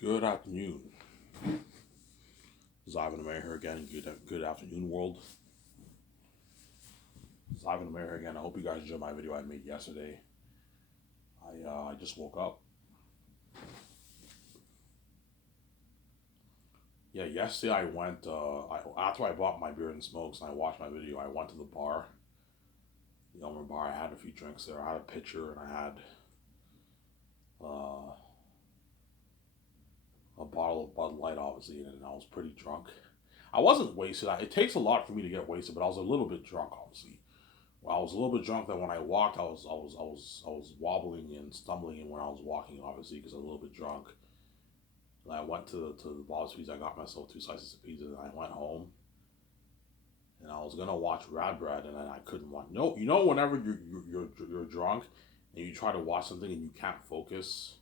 Good afternoon. Ivan Mayer here again. Good afternoon, world. Ivan Mayer here again. I hope you guys enjoyed my video I made yesterday. I just woke up. Yeah, yesterday I went. After I bought my beer and smokes and I watched my video, I went to the bar. The Elmer Bar. I had a few drinks there. I had a pitcher and I had uh, a bottle of Bud Light, obviously, and I was pretty drunk. I wasn't wasted. It takes a lot for me to get wasted, but I was a little bit drunk, obviously. Well, I was a little bit drunk that when I walked, I was wobbling and stumbling, and when I was walking, obviously, because I was a little bit drunk. And I went to the Bob's Pizza. I got myself two slices of pizza, and I went home. And I was gonna watch Rad Bread, and then I couldn't watch. No, whenever you're drunk, and you try to watch something and you can't focus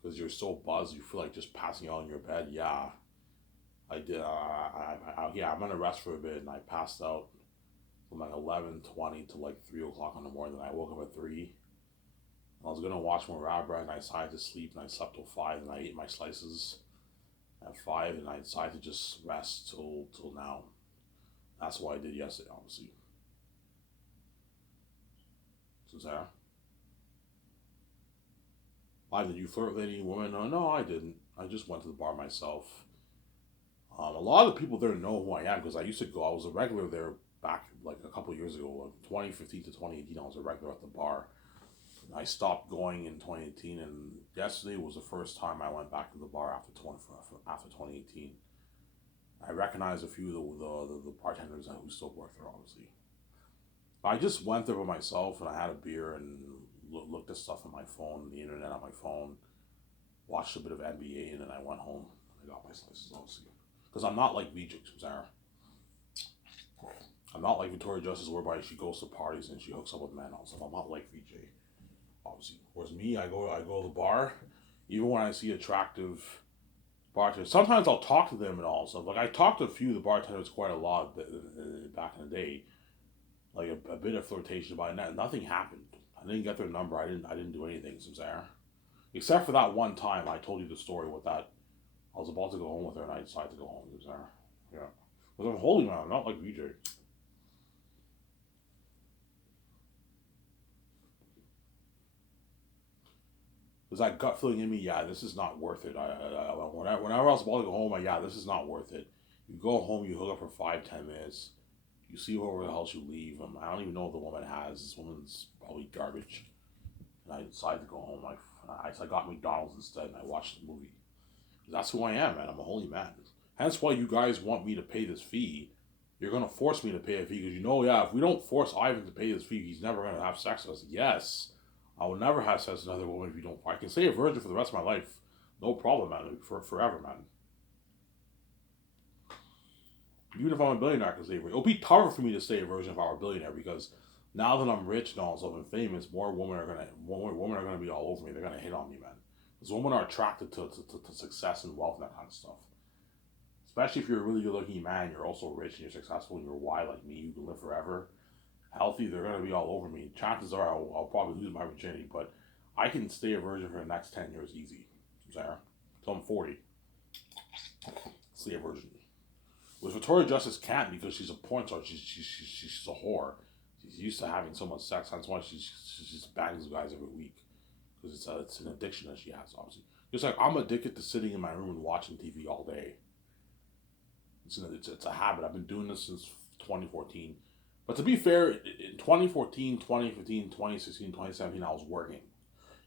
because you're so buzzed, you feel like just passing out in your bed. Yeah, I did. Yeah, I'm gonna rest for a bit, and I passed out from like 11:20 to like 3 o'clock in the morning. And I woke up at 3. I was gonna watch more Rad Bread, and I decided to sleep, and I slept till 5, and I ate my slices at 5, and I decided to just rest till now. That's what I did yesterday, obviously. So Sarah, why did you flirt with any woman? No, I didn't. I just went to the bar myself. A lot of the people there know who I am because I used to go. I was a regular there back like a couple years ago, like 2015 to 2018. I was a regular at the bar. I stopped going in 2018, and yesterday was the first time I went back to the bar after 2018. I recognized a few of the bartenders who still work there, obviously. I just went there by myself, and I had a beer and looked at stuff on my phone, the internet on my phone, watched a bit of NBA, and then I went home. I got my slices, obviously, because I'm not like VJ Sarah. I'm not like Victoria Justice, whereby she goes to parties and she hooks up with men. Also, I'm not like VJ, obviously. Whereas me, I go to the bar, even when I see attractive bartenders. Sometimes I'll talk to them and all stuff. Like I talked to a few of the bartenders quite a lot back in the day, like a bit of flirtation, but nothing happened. I didn't get their number. I didn't do anything, Sarah. Except for that one time I told you the story with that. I was about to go home with her and I decided to go home with Sarah. Yeah. Because I'm a holy man, not like VJ. Was that gut feeling in me? Yeah, this is not worth it. Whenever I was about to go home, yeah, this is not worth it. You go home, you hook up for 5, 10 minutes, you see whoever the hell you leave. I don't even know what the woman has. This woman's probably garbage. And I decided to go home. I got McDonald's instead, and I watched the movie. That's who I am, man. I'm a holy man. Hence why you guys want me to pay this fee. You're gonna force me to pay a fee because yeah, if we don't force Ivan to pay this fee, he's never gonna have sex with us. Yes, I will never have sex with another woman if you don't. I can stay a virgin for the rest of my life, no problem, man. For forever, man. Even if I'm a billionaire, I can stay a virgin. It'll be tougher for me to stay a virgin if I were a billionaire because now that I'm rich and all stuff and famous, more women are gonna be all over me. They're gonna hit on me, man. Because women are attracted to success and wealth and that kind of stuff. Especially if you're a really good looking man, you're also rich and you're successful and you're wide like me, you can live forever, healthy, they're gonna be all over me. Chances are I'll probably lose my virginity, but I can stay a virgin for the next 10 years easy. Sarah, till I'm 40, stay a virgin. Which Victoria Justice can't because she's a porn star. She's a whore. She's used to having so much sex. That's why she just bangs guys every week because it's an addiction that she has, obviously. Just like I'm addicted to sitting in my room and watching TV all day. It's a habit. I've been doing this since 2014. But to be fair, in 2014, 2015, 2016, 2017, I was working.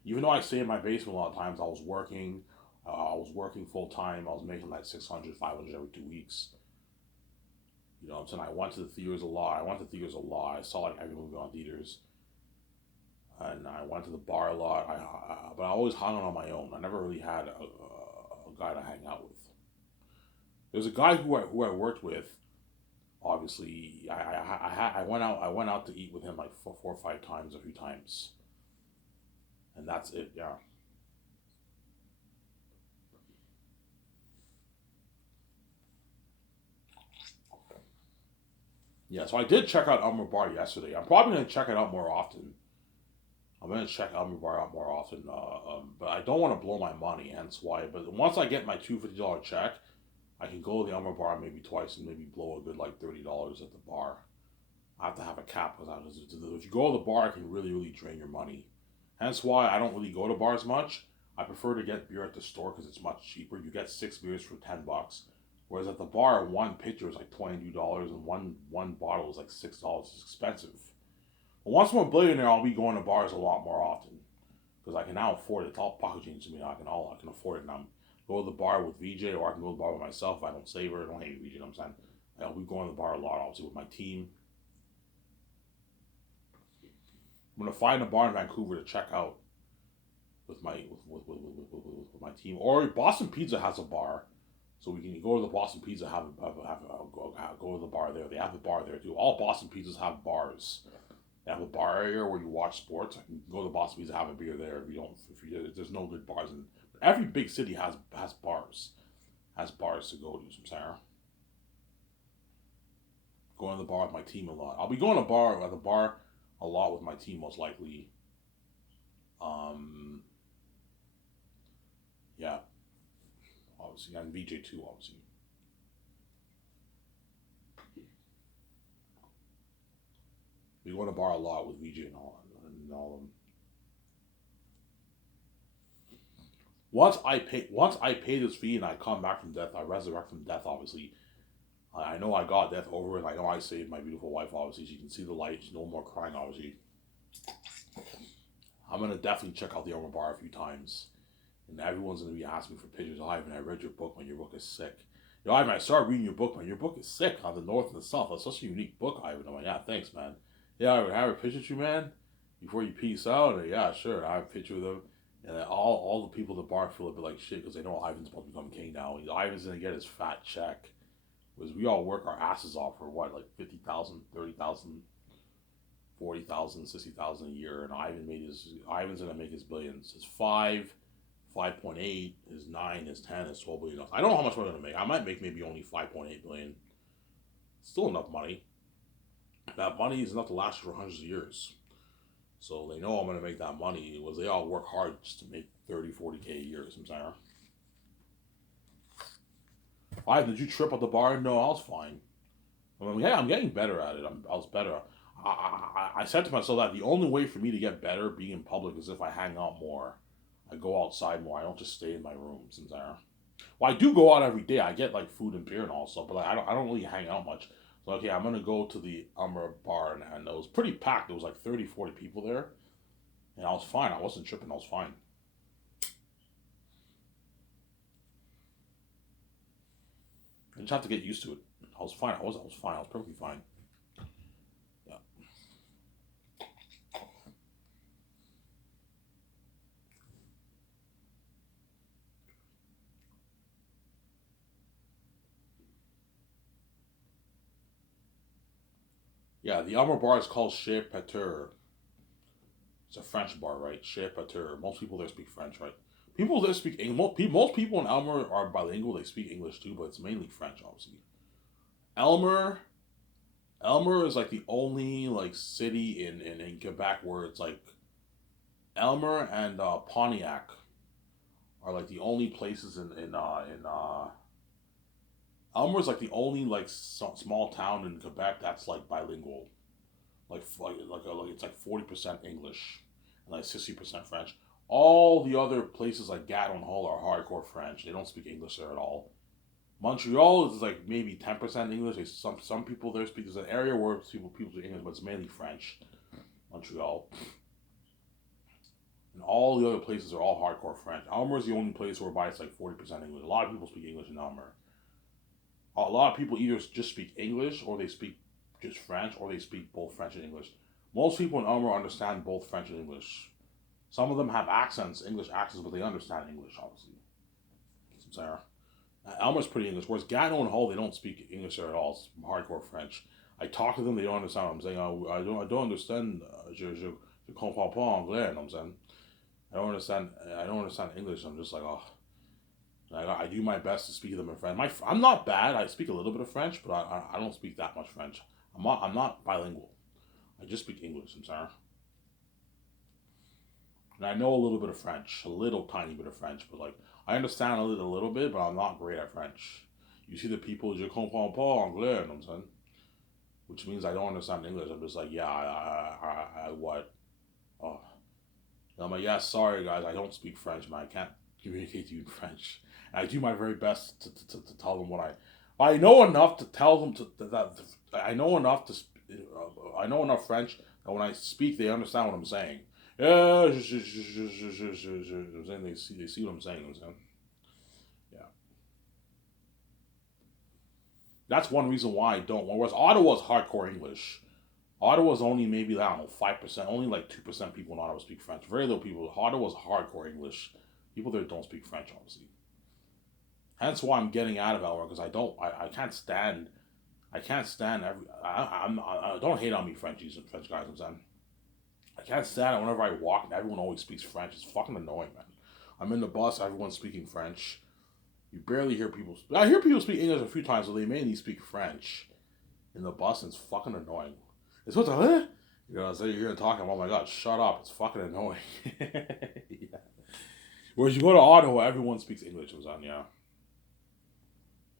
Even though I stay in my basement a lot of times, I was working. I was working full time. I was making like 600, 500 every 2 weeks. You know what I'm saying? I went to the theaters a lot. I saw like every movie on theaters. And I went to the bar a lot. But I always hung out on my own. I never really had a guy to hang out with. There's a guy who I worked with. Obviously, I went out to eat with him like 4 or 5 times, a few times, and that's it. Yeah, yeah. So I did check out Elmer Bar yesterday. I'm probably gonna check it out more often. I'm gonna check Elmer Bar out more often, but I don't want to blow my money, hence why. But once I get my $250 check, I can go to the Elmer Bar maybe twice and maybe blow a good like $30 at the bar. I have to have a cap because if you go to the bar, it can really drain your money. Hence why I don't really go to bars much. I prefer to get beer at the store because it's much cheaper. You get 6 beers for $10, whereas at the bar, one pitcher is like $22 and one bottle is like $6. It's expensive. But once I'm a billionaire, I'll be going to bars a lot more often because I can now afford it. It's all pocket change to me. I can afford it. And I'm go to the bar with VJ, or I can go to the bar by myself. If I don't save her, I don't hate VJ. You know what I'm saying? I'll be going to the bar a lot, obviously with my team. I'm gonna find a bar in Vancouver to check out with my team. Or Boston Pizza has a bar, so we can go to the Boston Pizza go to the bar there. They have the bar there too. All Boston Pizzas have bars. They have a bar area where you watch sports. You can go to Boston Pizza, have a beer there. If there's no good bars, and every big city has bars, has bars to go to. Some Sarah. Going to the bar with my team a lot. I'll be going to the bar a lot with my team most likely. Um, yeah, obviously, and VJ too, obviously. We go to the bar a lot with VJ and all of them. Once I pay this fee and I come back from death, I resurrect from death. Obviously, I know I got death over it. I know I saved my beautiful wife. Obviously, she can see the light. She's no more crying. Obviously, I'm gonna definitely check out the Elmer Bar a few times, and everyone's gonna be asking me for pictures. Oh, Ivan, I read your book, man. Your book is sick. Yo, Ivan, I started reading your book, man. Your book is sick on the North and the South. That's such a unique book, Ivan. I'm like, yeah, thanks, man. Yeah, I would have a picture of you, man, before you peace out. Or, yeah, sure. I have a picture of them. And then all the people at the bar feel a bit like shit because they know Ivan's about to become king now. Ivan's gonna get his fat check. Because we all work our asses off for what, like 50,000, 30,000, 40,000, 60,000 a year. And Ivan's gonna make his billions. His 5.8, his 9, his 10, his 12 billion. I don't know how much I'm gonna make. I might make maybe only 5.8 billion. Still enough money. That money is enough to last for hundreds of years. So they know I'm going to make that money. Was they all work hard just to make 30, 40K a year, sometimes. Why, did you trip at the bar? No, I was fine. I mean, yeah, I'm getting better at it. I was better. I said to myself that the only way for me to get better being in public is if I hang out more. I go outside more. I don't just stay in my room, sometimes. Well, I do go out every day. I get like food and beer and all stuff, but like, I don't really hang out much. So okay, I'm gonna go to the Elmer Bar, and it was pretty packed. There was like 30, 40 people there, and I was fine. I wasn't tripping. I was fine. I just have to get used to it. I was fine. I was fine. I was perfectly fine. Yeah. Yeah, the Elmer Bar is called Chez Pater. It's a French bar, right? Chez Pater. Most people there speak French, right? People there speak English. Most people in Elmer are bilingual. They speak English too, but it's mainly French, obviously. Elmer Elmer is like the only like city in Quebec where it's like Elmer and Pontiac are like the only places in Elmer is like the only like small town in Quebec that's like bilingual. Like it's like 40% English and like 60% French. All the other places like Gatineau and Hull are hardcore French. They don't speak English there at all. Montreal is like maybe 10% English. Some people there speak. There's an area where people speak English, but it's mainly French. Montreal and all the other places are all hardcore French. Elmer is the only place whereby it's like 40% English. A lot of people speak English in Elmer. A lot of people either just speak English or they speak just French or they speak both French and English. Most people in Elmer understand both French and English. Some of them have accents, English accents, but they understand English, obviously. Sarah. Elmer's pretty English, whereas Gatineau and Hull, they don't speak English there at all. It's hardcore French. I talk to them, they don't understand what I'm saying. I don't understand. Je comprends pas anglais. You know what I'm saying? I don't understand English. I'm just like, oh. I do my best to speak to them in French. I'm not bad. I speak a little bit of French, but I don't speak that much French. I'm not bilingual. I just speak English. I'm sorry. And I know a little bit of French, a little tiny bit of French, but like I understand a little bit, but I'm not great at French. You see the people, je comprends pas anglais, you know what I'm saying? Which means I don't understand English. I'm just like, yeah, I what? Oh. And I'm like, yeah, sorry guys, I don't speak French, man. I can't communicate to you in French. And I do my very best to tell them what I know enough to tell them that I know enough I know enough French that when I speak, they understand what I'm saying. Yeah, I'm saying they see what I'm saying. I'm saying, yeah, that's one reason why I don't. Whereas Ottawa's hardcore English. Ottawa's only maybe I don't know 5%, only like 2% people in Ottawa speak French. Very little people. Ottawa's hardcore English. People there don't speak French, obviously. Hence why I'm getting out of Elmer because I can't stand every I don't hate on me Frenchies and French guys. I'm saying I can't stand it whenever I walk and everyone always speaks French. It's fucking annoying, man. I'm in the bus, everyone's speaking French. You barely hear people. I hear people speak English a few times, but they mainly speak French in the bus, and it's fucking annoying. It's what the huh? You know, so you're gonna talk. Oh my god, shut up! It's fucking annoying. Yeah. Whereas you go to Ottawa, everyone speaks English. I'm saying, yeah.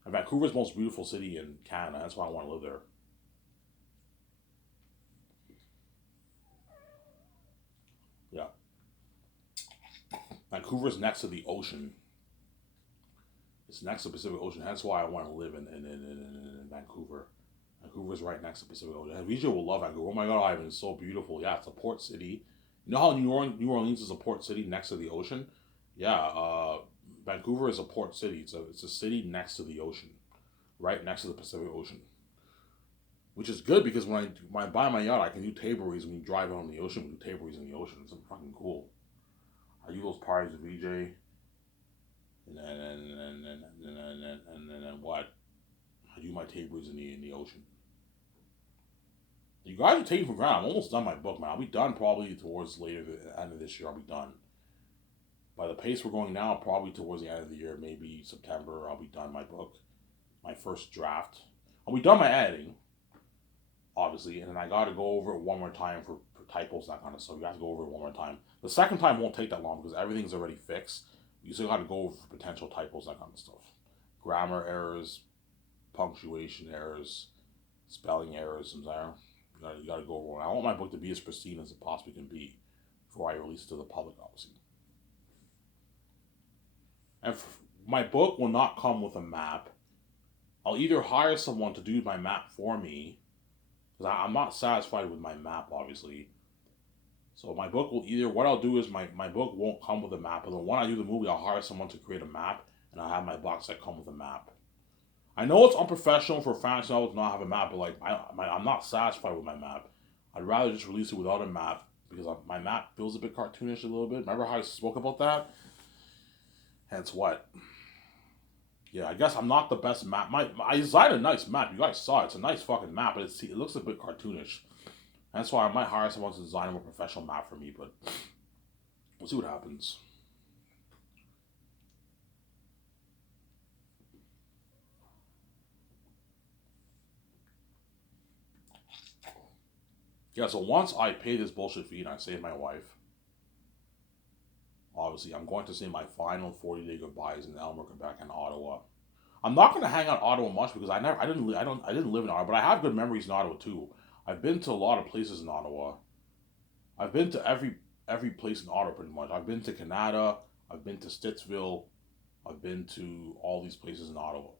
And Vancouver's the most beautiful city in Canada. That's why I want to live there. Yeah. Vancouver's next to the ocean. It's next to the Pacific Ocean. That's why I want to live in Vancouver. Vancouver's right next to the Pacific Ocean. And VJ will love Vancouver. Oh my god, Ivan, it's so beautiful. Yeah, it's a port city. You know how New Orleans is a port city next to the ocean? Yeah, Vancouver is a port city. It's a city next to the ocean, right next to the Pacific Ocean. Which is good because when I buy my yacht, I can do tables when you drive out on the ocean. We do tables in the ocean. It's fucking cool. I do those parties with VJ, and what? I do my tables in the ocean. You guys are taking for granted. I'm almost done my book, man. I'll be done probably towards later the end of this year. I'll be done. By the pace we're going now, probably towards the end of the year, maybe September, I'll be done my book, my first draft. I'll be done my editing, obviously, and then I got to go over it one more time for typos, that kind of stuff. You have to go over it one more time. The second time won't take that long because everything's already fixed. You still got to go over potential typos, that kind of stuff. Grammar errors, punctuation errors, spelling errors, and there. You gotta go over. I want my book to be as pristine as it possibly can be before I release it to the public, obviously. And my book will not come with a map. I'll either hire someone to do my map for me, because I'm not satisfied with my map, obviously. So my book will either, what I'll do is my book won't come with a map, but then when I do the movie, I'll hire someone to create a map, and I'll have my box set come with a map. I know it's unprofessional for fantasy novels to not have a map, but like I'm not satisfied with my map. I'd rather just release it without a map because my map feels a bit cartoonish a little bit. Remember how I spoke about that? Hence what? Yeah, I guess I'm not the best map. I designed a nice map. You guys saw it. It's a nice fucking map, but it looks a bit cartoonish. That's why I might hire someone to design a more professional map for me, but we'll see what happens. Yeah, so once I pay this bullshit fee and I save my wife, obviously I'm going to say my final 40-day goodbyes in Elmer, Quebec, and Ottawa. I'm not going to hang out in Ottawa much because I didn't live in Ottawa, but I have good memories in Ottawa too. I've been to a lot of places in Ottawa. I've been to every place in Ottawa pretty much. I've been to Canada. I've been to Stittsville. I've been to all these places in Ottawa.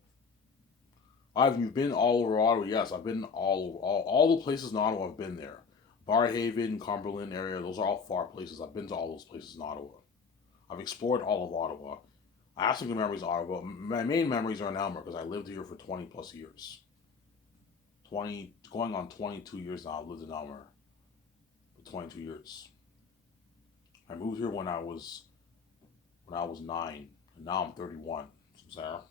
You've been all over Ottawa. Yes, I've been all the places in Ottawa. I've been there. Barrhaven, Cumberland area. Those are all far places. I've been to all those places in Ottawa. I've explored all of Ottawa. I have some good memories of Ottawa. My main memories are in Elmer because I lived here for 20 plus years. 20, going on 22 years now. I've lived in Elmer for 22 years. I moved here when I was 9, and now I'm 31. So, Sarah.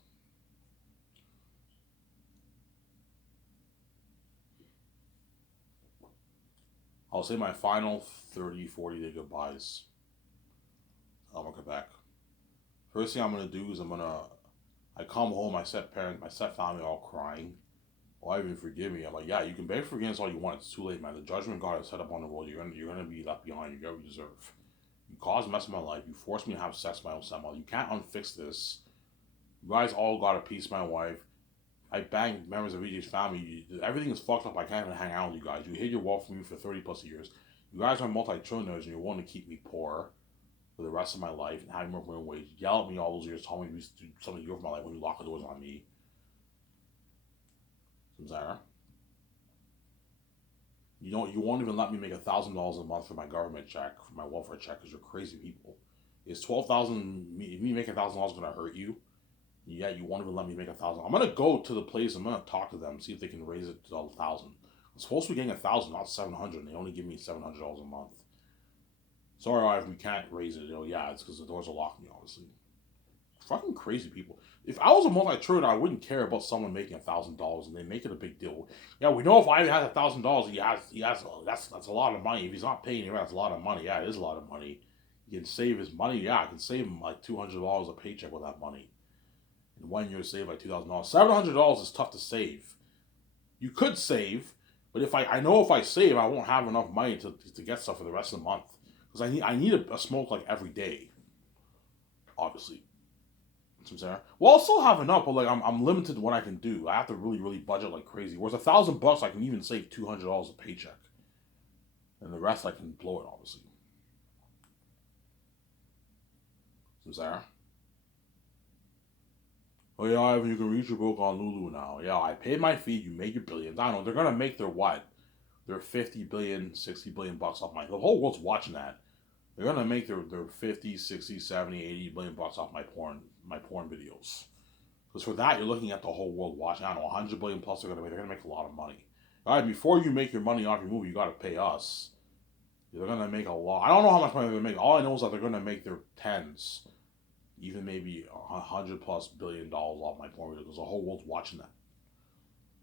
I'll say my final 30, 40-day goodbyes. Elmer, Quebec. First thing I'm gonna do is I come home, my step family all crying. Well, even forgive me. I'm like, yeah, you can beg forgiveness all you want. It's too late, man. The judgment God has set up on the world. You're gonna be left behind. You get what you deserve. You caused a mess in my life. You forced me to have sex with my own stepmother. You can't unfix this. You guys all got a piece of my wife. I banged members of EJ's family. Everything is fucked up. I can't even hang out with you guys. You hid your wealth from me for 30 plus years. You guys are multi-trillionaires and you're wanting to keep me poor for the rest of my life and having more minimum wage. Yell at me all those years, tell me to do something good for my life when you lock the doors on me. Zara. You know, you won't even let me make $1,000 a month for my government check, for my welfare check, because you're crazy people. Is 12,000 me making $1,000 gonna hurt you? Yeah, you won't even let me make 1,000. I'm gonna go to the place. I'm gonna talk to them, see if they can raise it to 1,000. I'm supposed to be getting 1,000, not 700. They only give me $700 a month. Sorry, if we can't raise it. Yeah, it's because the doors are locked. Me, obviously. Fucking crazy people. If I was a multi-trillionaire, I wouldn't care about someone making $1,000 and they make it a big deal. Yeah, we know if Ivan has $1,000, he has that's a lot of money. If he's not paying you, that's a lot of money. Yeah, it is a lot of money. He can save his money. Yeah, I can save him like $200 a paycheck with that money. In 1 year, save like $2,000. $700 is tough to save. You could save, but if I know if I save, I won't have enough money to get stuff for the rest of the month because I need a smoke like every day. Obviously. Well, I'll still have enough, but like I'm limited to what I can do. I have to really budget like crazy. Whereas $1,000, I can even save $200 a paycheck, and the rest I can blow it. Obviously, Sarah. Oh yeah, Ivan, you can read your book on Lulu now. Yeah, I paid my fee. You made your billions. I don't know. They're gonna make their what? Their 50 billion, 60 billion bucks off my. The whole world's watching that. They're gonna make their 50, 60, 70, 80 billion bucks off my porn videos. Because for that, you're looking at the whole world watching. I don't know, 100 billion plus they're gonna make a lot of money. All right, before you make your money off your movie, you gotta pay us. They're gonna make a lot. I don't know how much money they're gonna make. All I know is that they're gonna make their tens, even maybe 100 plus $billion off my porn video because the whole world's watching that.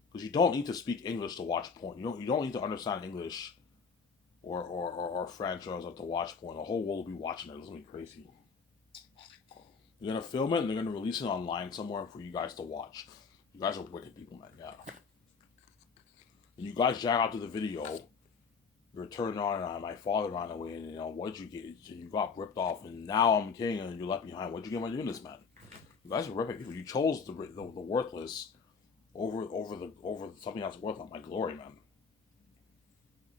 Because you don't need to speak English to watch porn. You don't need to understand English or French or to watch porn. The whole world will be watching it. It's gonna be crazy. They're gonna film it and they're gonna release it online somewhere for you guys to watch. You guys are wicked people, man. Yeah. And you guys jack out to the video. You're turned on, and my father ran away, and what'd you get? You got ripped off, and now I'm king, and you're left behind. What'd you get by doing this, man? You guys are ripping people. You chose the worthless over something that's worth my glory, man.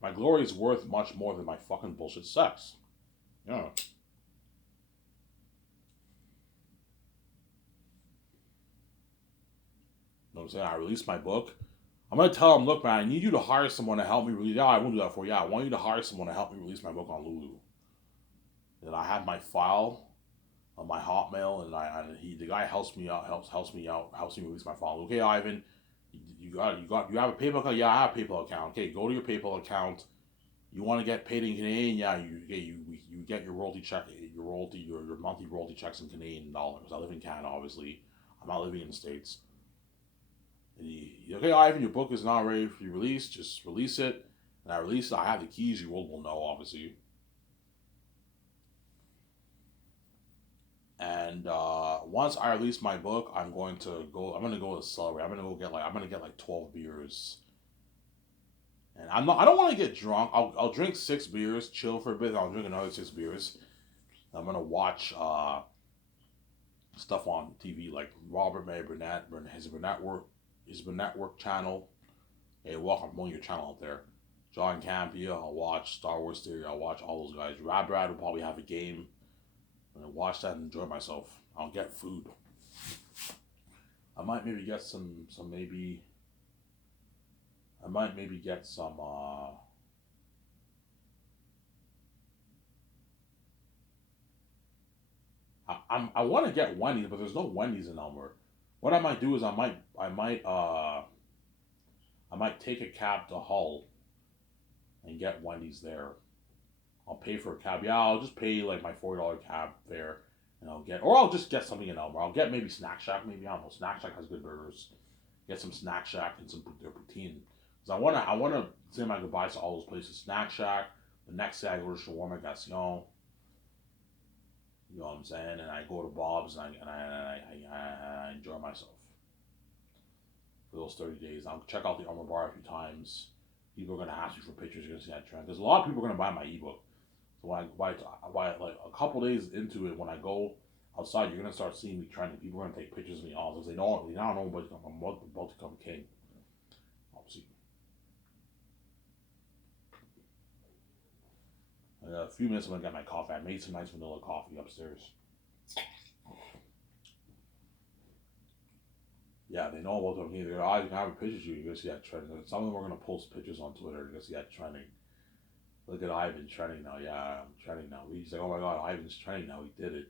My glory is worth much more than my fucking bullshit sex. Yeah. You know what I'm saying? I released my book. I'm gonna tell him, look, man, I need you to hire someone to help me release. Yeah, I won't do that for you. Yeah, I want you to hire someone to help me release my book on Lulu. And I have my file on my Hotmail, and the guy helps me release my file. Okay, Ivan, you have a PayPal account? Yeah, I have a PayPal account. Okay, go to your PayPal account. You want to get paid in Canadian? Yeah, you get your royalty check, your monthly royalty checks in Canadian dollars. I live in Canada, obviously. I'm not living in the States. Okay, Ivan, your book is not ready for your release. Just release it. And I release it. I have the keys. Your world will know, obviously. And once I release my book, I'm going to go to celebrate. I'm gonna get like 12 beers. And I don't want to get drunk. I'll drink 6 beers, chill for a bit. I'll drink another 6 beers. I'm gonna watch stuff on TV like Robert May Burnett, his Network channel. Hey, welcome, I'm on your channel up there. John Campia, I'll watch Star Wars Theory. I'll watch all those guys. Brad will probably have a game. I'm gonna watch that and enjoy myself. I'll get food. I might maybe get some maybe. I might maybe get some. I want to get Wendy's, but there's no Wendy's in Elmer. What I might do is I might take a cab to Hull and get Wendy's there. I'll pay for a cab. Yeah, I'll just pay like my $40 cab fare, and I'll just get something in Elmer. I'll get maybe Snack Shack. Maybe I don't know. Snack Shack has good burgers. Get some Snack Shack and some their poutine. Cause I wanna say my goodbyes to all those places. Snack Shack. The next day I go to Shawarma Gassion. You know what I'm saying? And I go to Bob's and I enjoy myself for those 30 days. I'll check out the Elmer Bar a few times. People are gonna ask you for pictures. You're gonna see that trend. There's a lot of people are gonna buy my ebook. So like a couple days into it, when I go outside, you're gonna start seeing me trending. People are gonna take pictures of me all because they now know I'm about to become king. Obviously, in a few minutes I'm gonna get my coffee. I made some nice vanilla coffee upstairs. Yeah, they know about them. They're gonna have pictures of you. You're gonna see that trending. Some of them are gonna post pictures on Twitter. You're gonna see that trending. Look at Ivan trending now. Yeah, I'm trending now. He's like, oh my god, Ivan's trending now. He did it.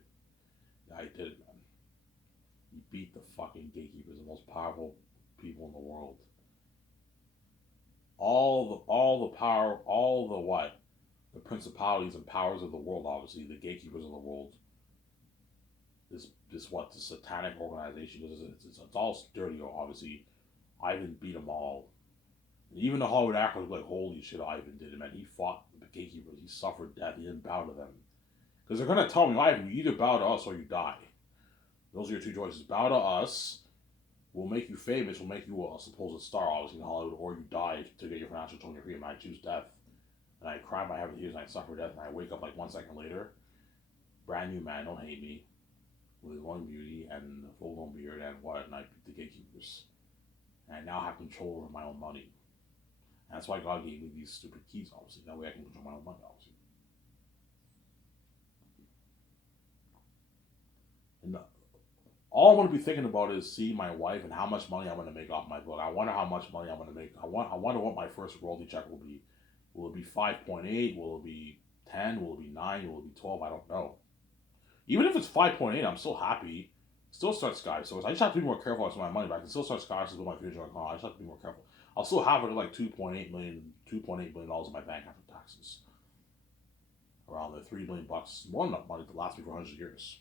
Yeah, he did it, man. He beat the fucking gatekeepers, the most powerful people in the world. All the power, all the what? The principalities and powers of the world, obviously, the gatekeepers of the world. This what? The satanic organization. It's all dirty, obviously. Ivan beat them all. And even the Hollywood actors were like, holy shit, Ivan did it, man. He fought the gatekeepers. He suffered death. He didn't bow to them. Because they're going to tell me, Ivan, you either bow to us or you die. Those are your two choices. Bow to us, we'll make you famous, we'll make you a supposed star, obviously, in Hollywood, or you die to get your financial autonomy free, and I choose death. And I cry my heaven tears, and I suffer death, and I wake up like 1 second later, brand new man, don't hate me, with one beauty and a full blown beard, and what, and I beat the gatekeepers. And I now have control over my own money. And that's why God gave me these stupid keys, obviously. That way I can control my own money, obviously. And all I'm going to be thinking about is see my wife and how much money I'm going to make off my book. I wonder how much money I'm going to make. I wonder what my first royalty check will be. Will it be 5.8? Will it be 10? Will it be 9? Will it be 12? I don't know. Even if it's 5.8, I'm still happy. Still start Sky Source. I just have to be more careful with my money, but I can still start Sky Source with my future account. I just have to be more careful. I'll still have it at like $2.8 million in my bank after taxes. Around the $3 million, more than enough money to last me for 100 years.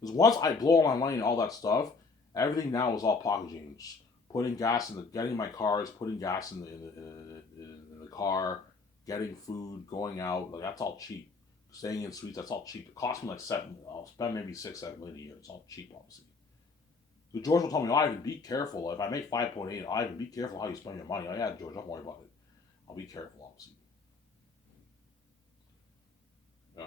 Because once I blow all my money and all that stuff, everything now is all pocket change. Putting gas in getting my cars, putting gas in the car, getting food, going out, like that's all cheap. Staying in suites, that's all cheap. It costs me like $7. I'll spend maybe $6-7 million a year. It's all cheap, obviously. So George will tell me, Ivan, be careful. If I make 5.8, Ivan, be careful how you spend your money. Oh yeah, George, don't worry about it. I'll be careful, obviously. Yeah.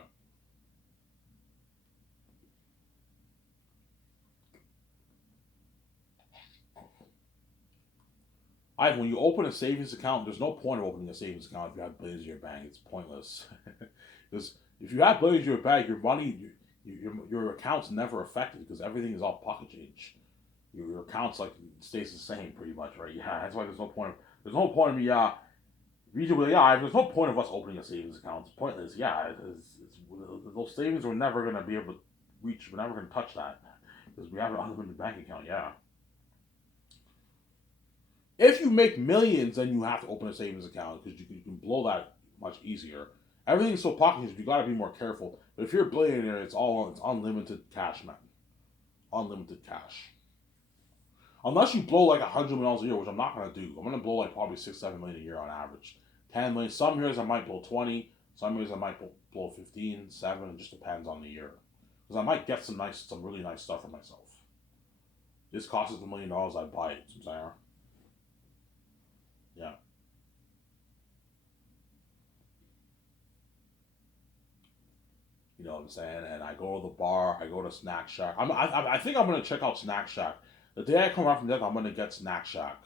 Ivan, when you open a savings account, there's no point of opening a savings account if you have billions in your bank. It's pointless. Because if you have billions in your bank, your money, your account's never affected because everything is all pocket change. Your account's like stays the same pretty much, right? Yeah, that's why there's no point. There's no point of me. Reasonably, yeah. There's no point of us opening a savings account. It's pointless. Yeah, those savings we're never gonna be able to reach. We're never gonna touch that because we have an unlimited bank account. Yeah. If you make millions, then you have to open a savings account because you can blow that much easier. Everything's so pocket. You got to be more careful. But if you're a billionaire, it's unlimited cash, man. Unlimited cash. Unless you blow like $100 million a year, which I'm not gonna do. I'm gonna blow like probably 6-7 million a year on average. 10 million. Some years I might blow 20. Some years I might blow 15, 7. It just depends on the year. Because I might get some really nice stuff for myself. This costs $1 million. I buy it. You know what I'm saying? Yeah. You know what I'm saying? And I go to the bar. I go to Snack Shack. I think I'm gonna check out Snack Shack. The day I come out from death, I'm gonna get Snack Shack.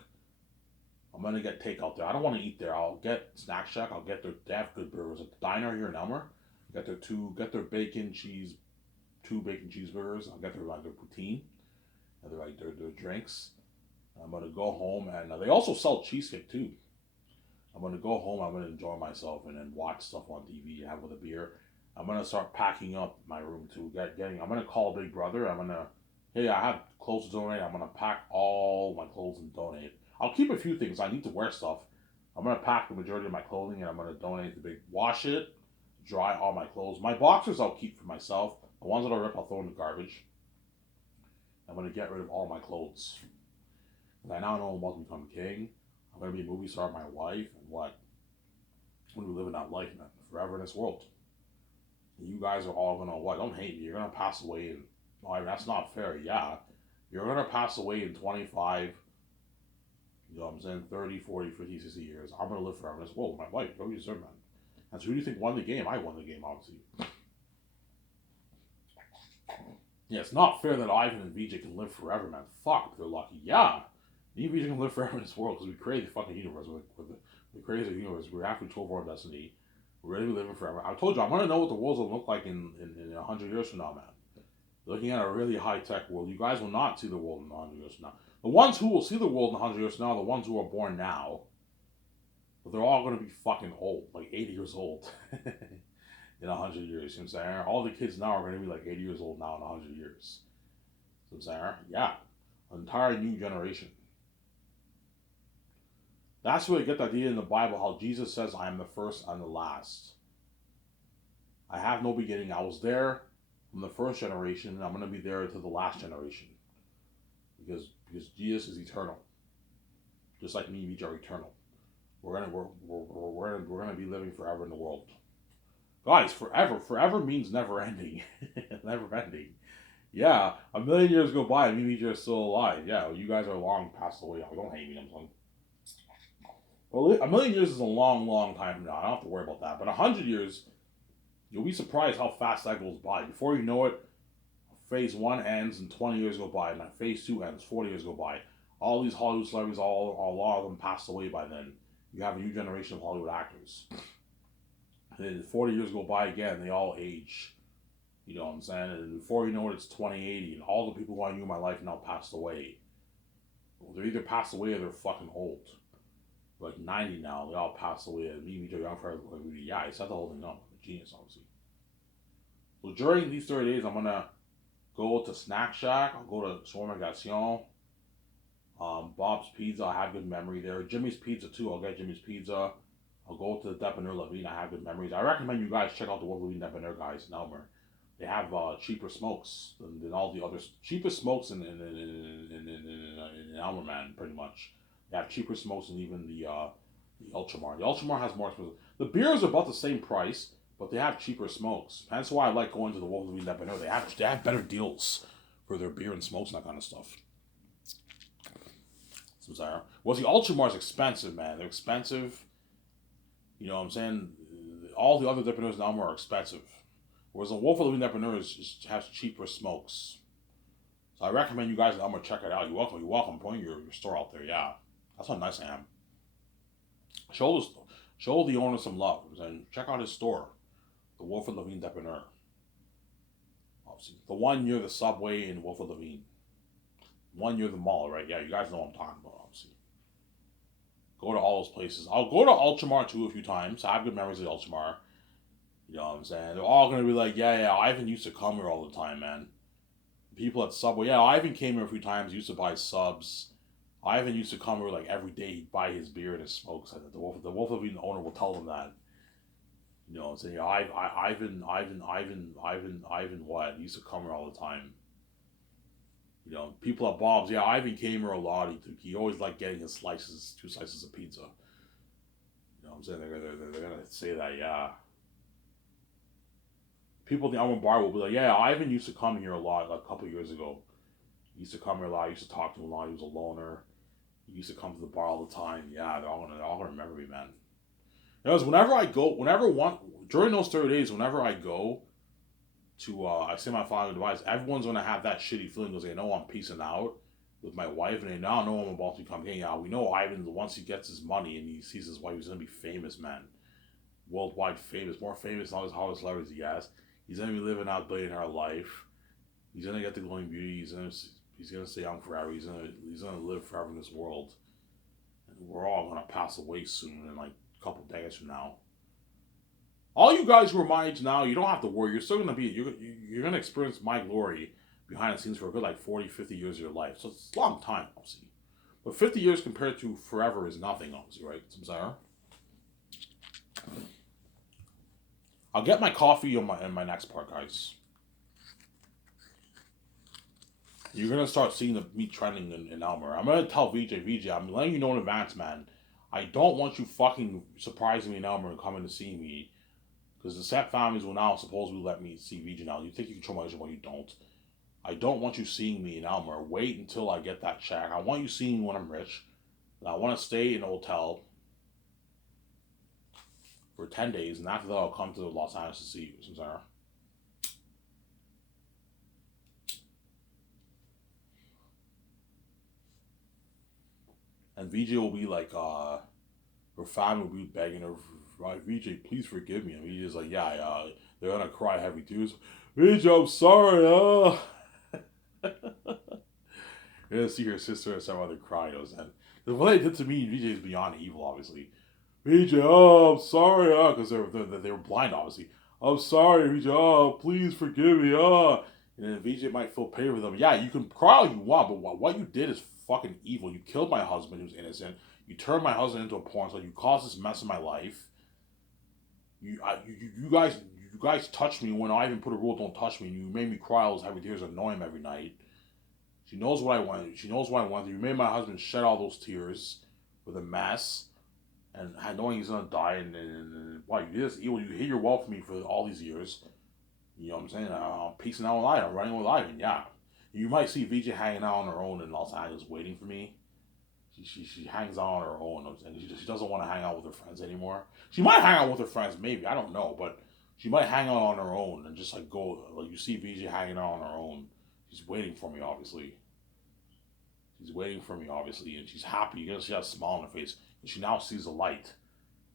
I'm gonna get takeout there. I don't want to eat there. I'll get Snack Shack. I'll get their they have good burgers at the diner here in Elmer. Get their bacon cheese, 2 bacon cheeseburgers. I'll get their poutine and their drinks. I'm gonna go home and they also sell cheesecake too. I'm gonna go home. I'm gonna enjoy myself and then watch stuff on TV. Have with a beer. I'm gonna start packing up my room to getting. I'm gonna call Big Brother. I'm gonna, hey, I have clothes to donate. I'm gonna pack all my clothes and donate. I'll keep a few things. I need to wear stuff. I'm gonna pack the majority of my clothing and I'm gonna donate the big. Wash it, dry all my clothes. My boxers I'll keep for myself. The ones that I rip I'll throw in the garbage. I'm gonna get rid of all my clothes. I now know I'm about to become king. I'm gonna be a movie star with my wife and what? I'm gonna be living that life, man, forever in this world. You guys are all gonna what? Don't hate me. You're gonna pass away in. Oh, that's not fair. Yeah, you're gonna pass away in 25. You know what I'm saying? 30, 40, 50, 60 years. I'm gonna live forever in this world with my wife. Go deserve, man. And so who do you think won the game? I won the game, obviously. Yeah, it's not fair that Ivan and VJ can live forever, man. Fuck, they're lucky. Yeah, me and VJ can live forever in this world because we created the fucking universe. We created the universe. We're after 12 our destiny. We're ready to be living forever. I told you, I'm going to know what the world's going to look like in 100 years from now, man. Looking at a really high-tech world. You guys will not see the world in 100 years from now. The ones who will see the world in 100 years from now are the ones who are born now. But they're all going to be fucking old, like 80 years old. In 100 years, you know what I'm saying? All the kids now are going to be like 80 years old now in 100 years. You know what I'm saying? Yeah. An entire new generation. That's where we get the idea in the Bible how Jesus says, I am the first and the last. I have no beginning. I was there from the first generation, and I'm going to be there to the last generation. Because Jesus is eternal. Just like me and you are eternal. We're gonna be living forever in the world. Guys, forever means never ending. Never ending. Yeah, a million years go by and me and you are still alive. Yeah, well, you guys are long passed away. Oh, don't hate me, I'm saying. Well, a million years is a long, long time from now. I don't have to worry about that. But 100 years, you'll be surprised how fast that goes by. Before you know it, phase 1 ends and 20 years go by. And then phase 2 ends, 40 years go by. All these Hollywood celebrities, a lot of them passed away by then. You have a new generation of Hollywood actors. And then 40 years go by again, they all age. You know what I'm saying? And before you know it, it's 2080, and all the people who I knew in my life now passed away. Well, they're either passed away or they're fucking old. Like 90 now, they all passed away. And me, Joe Young, forever. Yeah, I set the whole thing up. I'm a genius, obviously. So during these 30 days, I'm gonna go to Snack Shack. I'll go to Sourmagation. Bob's Pizza, I have good memory there. Jimmy's Pizza too, I'll get Jimmy's Pizza. I'll go to the Depanneur Levine, I have good memories. I recommend you guys check out the Wolf Levine Depanneur guys in Elmer. They have cheaper smokes than all the others. Cheapest smokes in Elmer, man, pretty much. They have cheaper smokes than even the Ultramar. The Ultramar has more expensive. The beers are about the same price, but they have cheaper smokes. That's why I like going to the Wolf Levine Depanneur. They have better deals for their beer and smokes and that kind of stuff. Well, the Ultramar's expensive, man. They're expensive. You know what I'm saying? All the other Depanneurs in Elmer are expensive. Whereas the Wolf of Living Depanneur has cheaper smokes. So I recommend you guys in Elmer check it out. You're welcome. You're welcome. Putting your store out there. Yeah. That's how nice I am. Show the owner some love. And check out his store. The Wolf of Living Depanneur. Obviously. The one near the subway in Wolf of Living. One near the mall, right? Yeah, you guys know what I'm talking about, obviously. Go to all those places. I'll go to Ultramar too a few times. I have good memories of Ultramar. You know what I'm saying? They're all going to be like, yeah, Ivan used to come here all the time, man. People at Subway, yeah, Ivan came here a few times, used to buy subs. Ivan used to come here like every day, he'd buy his beer and his smokes. The Wolf of Eden owner will tell them that. You know what I'm saying? Ivan what? He used to come here all the time. You know, people at Bob's, yeah, Ivan came here a lot. He always liked getting his slices, 2 slices of pizza. You know what I'm saying? They're going to say that, yeah. People in the Elmer bar will be like, yeah, Ivan used to come here a lot, like a couple years ago. He used to come here a lot. I used to talk to him a lot. He was a loner. He used to come to the bar all the time. Yeah, they're all gonna remember me, man. Because during those 30 days, whenever I go to, I say my father advice, everyone's gonna have that shitty feeling because they know I'm peacing out with my wife, and they now know I'm about to come in. Yeah, we know Ivan, once he gets his money and he sees his wife, he's gonna be famous, man. Worldwide famous, more famous than all his Hollywood celebrities he has. He's gonna be living out billionaire life. He's gonna get the glowing beauty. He's gonna stay young forever. He's gonna live forever in this world. And we're all gonna pass away soon, in like a couple decades from now. All you guys who are my age now, you don't have to worry. You're still gonna be you're gonna experience my glory behind the scenes for a good like 40, 50 years of your life. So it's a long time, obviously. But 50 years compared to forever is nothing, obviously, right? Samsara? I'll get my coffee in my next part, guys. You're gonna start seeing me trending in Elmer. I'm gonna tell VJ, I'm letting you know in advance, man. I don't want you fucking surprising me in Elmer and coming to see me. Because the Set families will now supposedly let me see VJ now. You think you control my vision, but you don't. I don't want you seeing me in Elmer. Wait until I get that check. I want you seeing me when I'm rich. And I want to stay in a hotel. for 10 days, and after that, I'll come to Los Angeles to see you. Since and VJ will be like, her family will be begging her, right, VJ, please forgive me. And VJ's like, yeah, they're gonna cry heavy tears. VJ, I'm sorry. You're gonna see her sister and some other cryos, and what they did to me, VJ is beyond evil, obviously. VJ, oh, I'm sorry, because they were blind, obviously. I'm sorry, VJ, oh, please forgive me, And then VJ might feel pain for them. Yeah, you can cry all you want, but what you did is fucking evil. You killed my husband, who's innocent. You turned my husband into a porn star. You caused this mess in my life. You guys touched me when I even put a rule, don't touch me. And you made me cry all those heavy tears, annoy him every night. She knows what I want. She knows what I want. You made my husband shed all those tears with a mess, and knowing he's gonna die. And why you did this evil? You hid your wealth from me for all these years. You know what I'm saying? I'm piecing out with Ivan. I'm running with Ivan. Yeah, you might see VJ hanging out on her own in Los Angeles, waiting for me. She hangs out on her own, and she doesn't want to hang out with her friends anymore. She might hang out with her friends, maybe, I don't know, but she might hang out on her own and just like go. Like you see VJ hanging out on her own. She's waiting for me, obviously. She's waiting for me, obviously, and she's happy. You know, she has a smile on her face, and she now sees the light.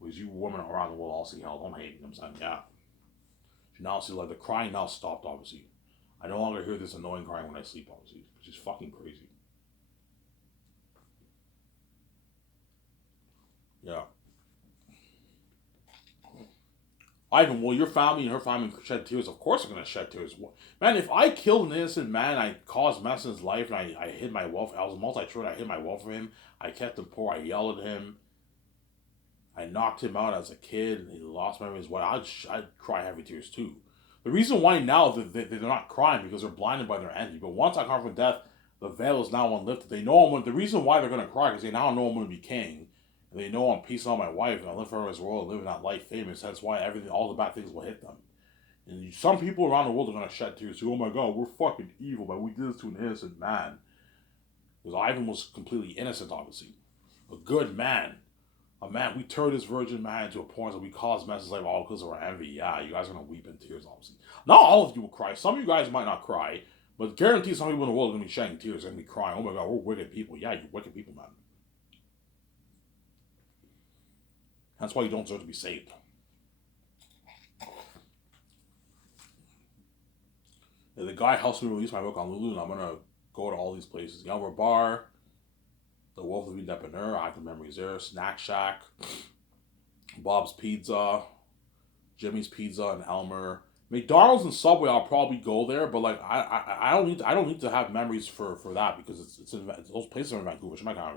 Because you women around the world all see hell. Don't hate me. I'm saying, yeah. She now sees like the crying now stopped, obviously. I no longer hear this annoying crying when I sleep, obviously. Which is fucking crazy. Yeah. Ivan, well, your family and her family shed tears. Of course, they're gonna shed tears. Man, if I killed an innocent man, I caused mess in his life, and I hid my wealth. I was a multi-trillionaire. I hid my wealth from him. I kept him poor. I yelled at him. I knocked him out as a kid, and he lost memory of his wife. I'd cry heavy tears too. The reason why now they're not crying because they're blinded by their envy. But once I come from death, the veil is now unlifted. They know the reason why they're gonna cry because they now know I'm gonna be king. And they know I'm peacing on my wife and I live for his world, living that life famous. That's why all the bad things will hit them. And some people around the world are gonna shed tears. Oh my god, we're fucking evil, but we did this to an innocent man. Because Ivan was completely innocent, obviously. A good man. A man, we turned this virgin man into a porn, so we caused messes like all because of our envy. Yeah, you guys are gonna weep in tears, obviously. Not all of you will cry. Some of you guys might not cry, but guarantee some people in the world are gonna be shedding tears and be crying. Oh my god, we're wicked people. Yeah, you're wicked people, man. That's why you don't deserve to be saved. And the guy helps me release my book on Lulu, and I'm gonna go to all these places. Yelmer Bar, The Wolf of Independeur, Active Memories there, Snack Shack, Bob's Pizza, Jimmy's Pizza and Elmer. McDonald's and Subway, I'll probably go there, but like I don't need to have memories for that because it's those places are in Vancouver. So I'm not gonna